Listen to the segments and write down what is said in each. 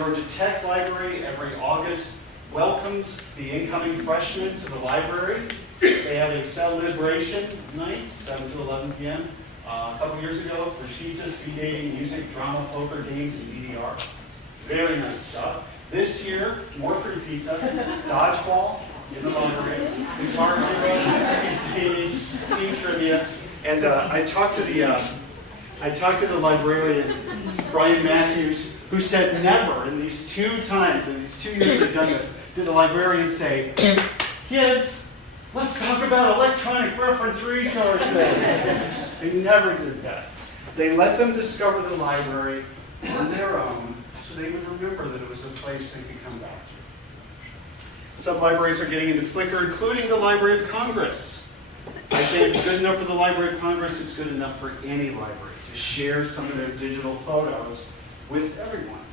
Georgia Tech Library every August welcomes the incoming freshmen to the library. They have a celebration night, 7 to 11 p.m. A couple years ago for pizza, speed dating, music, drama, poker, games, and DDR. Very nice stuff. This year, more free pizza, dodgeball in the library, guitar hero, speed dating, team trivia, and I talked to the librarian, Brian Matthews, who said never in these 2 times, in these 2 years they've done this, did the librarian say, "Kids, let's talk about electronic reference resources." They never did that. They let them discover the library on their own so they would remember that it was a place they could come back to. Some libraries are getting into Flickr, including the Library of Congress. I say if it's good enough for the Library of Congress, it's good enough for any library to share some of their digital photos with everyone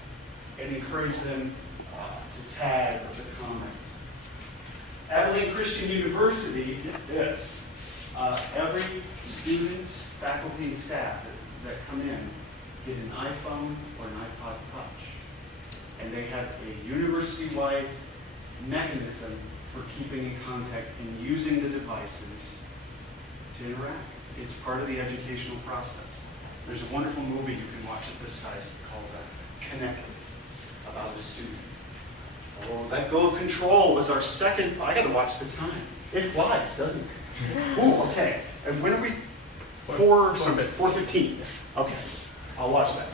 and encourage them to tag or to comment. Abilene Christian University did this. Every student, faculty, and staff that come in get an iPhone or an iPod Touch. And they have a university-wide mechanism for keeping in contact and using the devices to interact. It's part of the educational process. There's a wonderful movie you can watch at this site called Connected, about a student. Oh, Let Go of Control was our second. I got to watch the time. It flies, doesn't it? Ooh, okay. And when are we? 4:15. Okay, I'll watch that.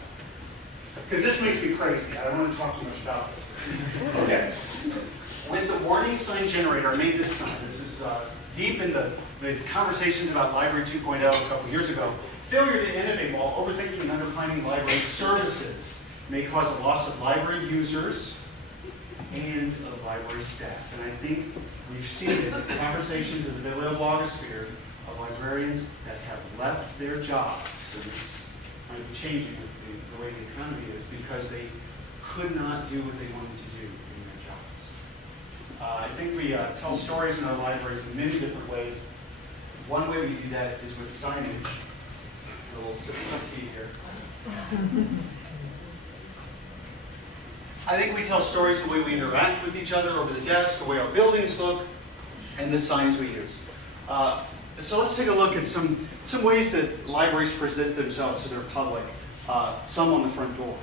Because this makes me crazy. I don't want to talk too much about this. Okay. With the warning sign generator, I made this sign. This is deep in the conversations about Library 2.0 a couple years ago. Failure to innovate while overthinking and underplanning library services may cause a loss of library users and of library staff. And I think we've seen it in the conversations in the biblioblogosphere of librarians that have left their jobs. So it's kind of changing with the way the economy is because they could not do what they wanted to do in their jobs. I think we tell stories in our libraries in many different ways. One way we do that is with signage. A little sip of tea here. I think we tell stories the way we interact with each other over the desk, the way our buildings look, and the signs we use. So let's take a look at some ways that libraries present themselves to their public. Some on the front door.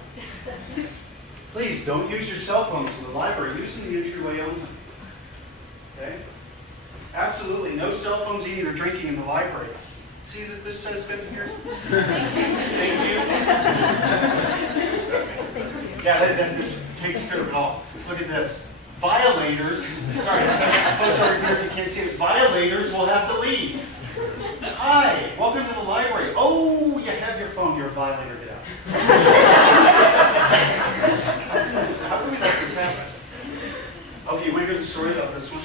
Please don't use your cell phones in the library. Use them in the entryway only. Okay? Absolutely no cell phones eating or drinking in the library. See that this says good here? Thank you. Yeah, that just takes care of it all. Look at this. Violators, sorry, folks over here if you can't see it, violators will have to leave. Hi, welcome to the library. Oh, you have your phone, you're a violator, get out. How can we let this happen? Okay, you want to hear the story about this one?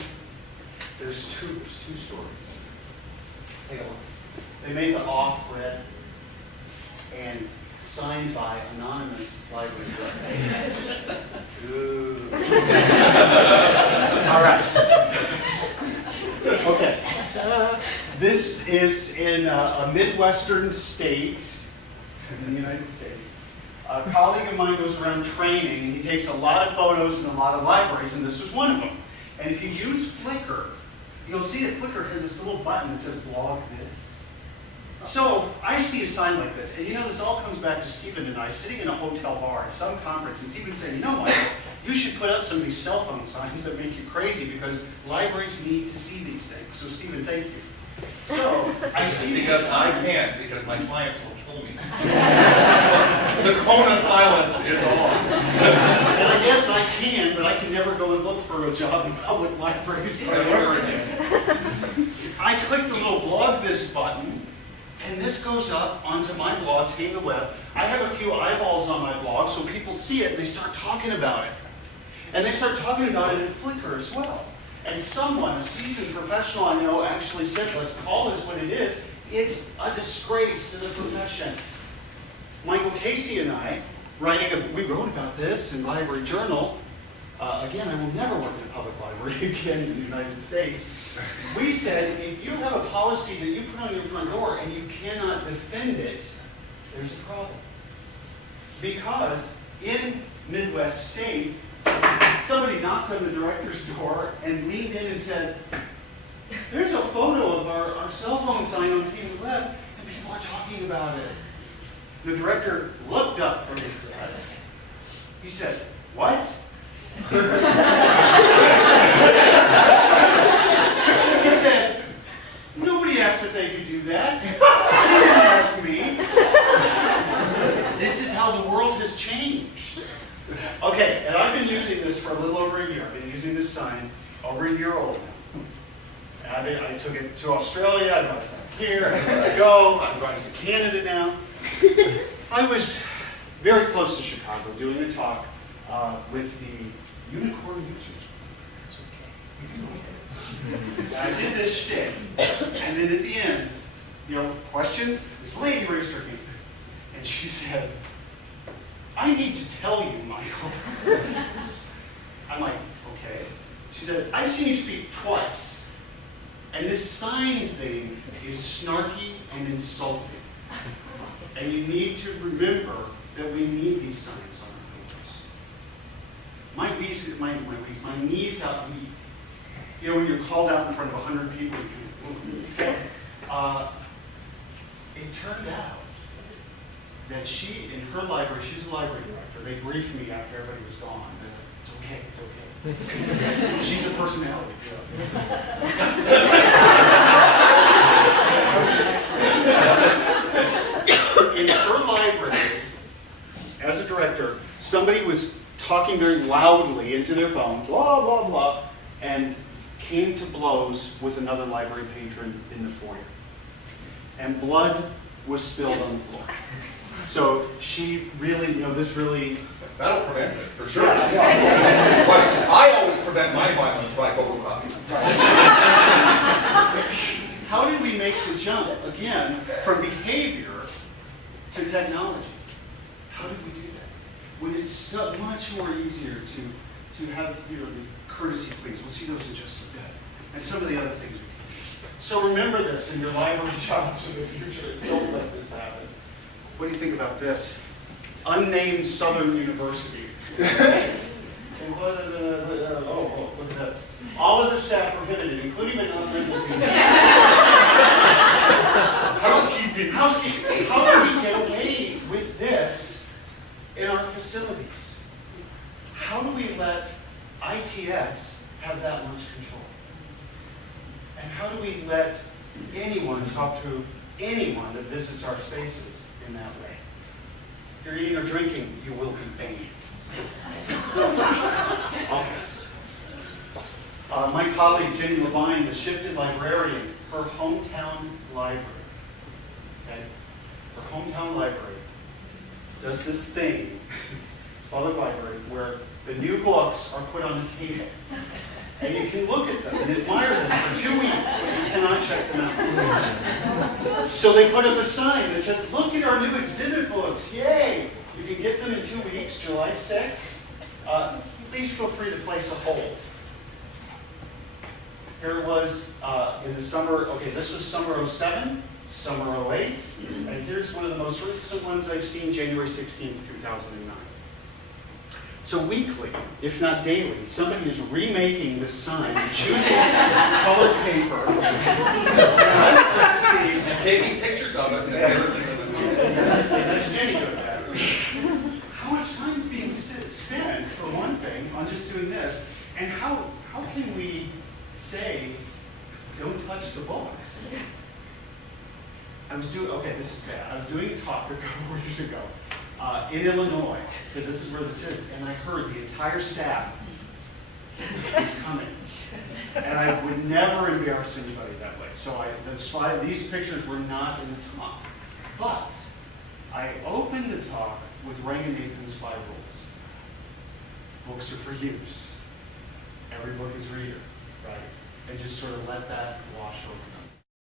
There's two stories. Take a look. They made the off red and signed by anonymous library directors. Ooh. All right. Okay. This is in a Midwestern state in the United States. A colleague of mine goes around training, and he takes a lot of photos in a lot of libraries, and this was one of them. And if you use Flickr, you'll see that Flickr has this little button that says blog this. So I see a sign like this, and you know, this all comes back to Stephen and I sitting in a hotel bar at some conference, and Stephen said, you know what, you should put up some of these cell phone signs that make you crazy because libraries need to see these things. So Stephen, thank you. So I see because these I signs. can't, because my clients will kill me. The cone of silence is on. And I guess I can, but I can never go and look for a job in public libraries forever again. I click the little blog this button, and this goes up onto my blog, Tame the Web. I have a few eyeballs on my blog, so people see it and they start talking about it. And they start talking about it in Flickr as well. And someone, a seasoned professional I know, actually said, let's call this what it is. It's a disgrace to the profession. Michael Casey and I, we wrote about this in Library Journal. Again, I will never work in a public library again in the United States. We said, if you have a policy that you put on your front door and you cannot defend it, there's a problem. Because in Midwest State, somebody knocked on the director's door and leaned in and said, "There's a photo of our cell phone sign on TV Web, and people are talking about it." The director looked up from his desk. He said, "What?" He said, "Nobody asked if they could do that. They didn't ask me." This is how the world has changed. Okay, and I've been using this for a little over a year. I've been using this sign over a year old now. And I took it to Australia, I brought it back here, I go, I'm going to Canada now. I was very close to Chicago doing a talk with the Unicorn Users. It's okay. I did this shtick, and then at the end, questions? This lady raised her hand, and she said, "I need to tell you, Michael." I'm like, okay. She said, "I've seen you speak twice, and this sign thing is snarky and insulting. And you need to remember that we need these signs on our doors." My knees got weak. When you're called out in front of 100 people, it turned out that she, in her library, she's a library director, they briefed me after everybody was gone. It's okay, it's okay. She's a personality. In her library, as a director, somebody was talking very loudly into their phone, blah, blah, blah, and came to blows with another library patron in the foyer. And blood was spilled on the floor. So she really, this really... That'll prevent it, for sure. Yeah. But I always prevent my violence by photocopies. How did we make the jump, again, from behavior to technology? How did we do that? When it's so much more easier to have the courtesy please. We'll see those in just a bit. And some of the other things we can do. So remember this in your library jobs in the future. Don't let this happen. What do you think about this? Unnamed Southern University. Look at this. All other staff prohibited, including but not limited to housekeeping. Housekeeping. How do we get away with this in our facilities? How do we let ITS have that much control? And how do we let anyone talk to anyone that visits our spaces in that way? If you're eating or drinking, you will be banned. Okay. My colleague, Jenny Levine, the shifted librarian, her hometown library, okay? Her hometown library does this thing, it's public library, where the new books are put on the table. And you can look at them and admire them for 2 weeks, but you cannot check them out. So they put up a sign that says, "Look at our new exhibit books, yay!" You can get them in 2 weeks, July 6th. Please feel free to place a hold. Here it was in the summer, okay, this was summer 07, summer 08, and here's one of the most recent ones I've seen, January 16th, 2009. So weekly, if not daily, somebody is remaking this sign, choosing colored paper. And taking pictures of it. That's Jenny doing that. How much time is being spent, for one thing, on just doing this? And how can we say, don't touch the books? This is bad. I was doing a talk a couple weeks ago in Illinois, because this is where this is, and I heard the entire staff is coming. And I would never embarrass anybody that way. So these pictures were not in the talk. But I opened the talk with Ranganathan's 5 rules. Books are for use. Every book is reader, right? And just sort of let that wash over.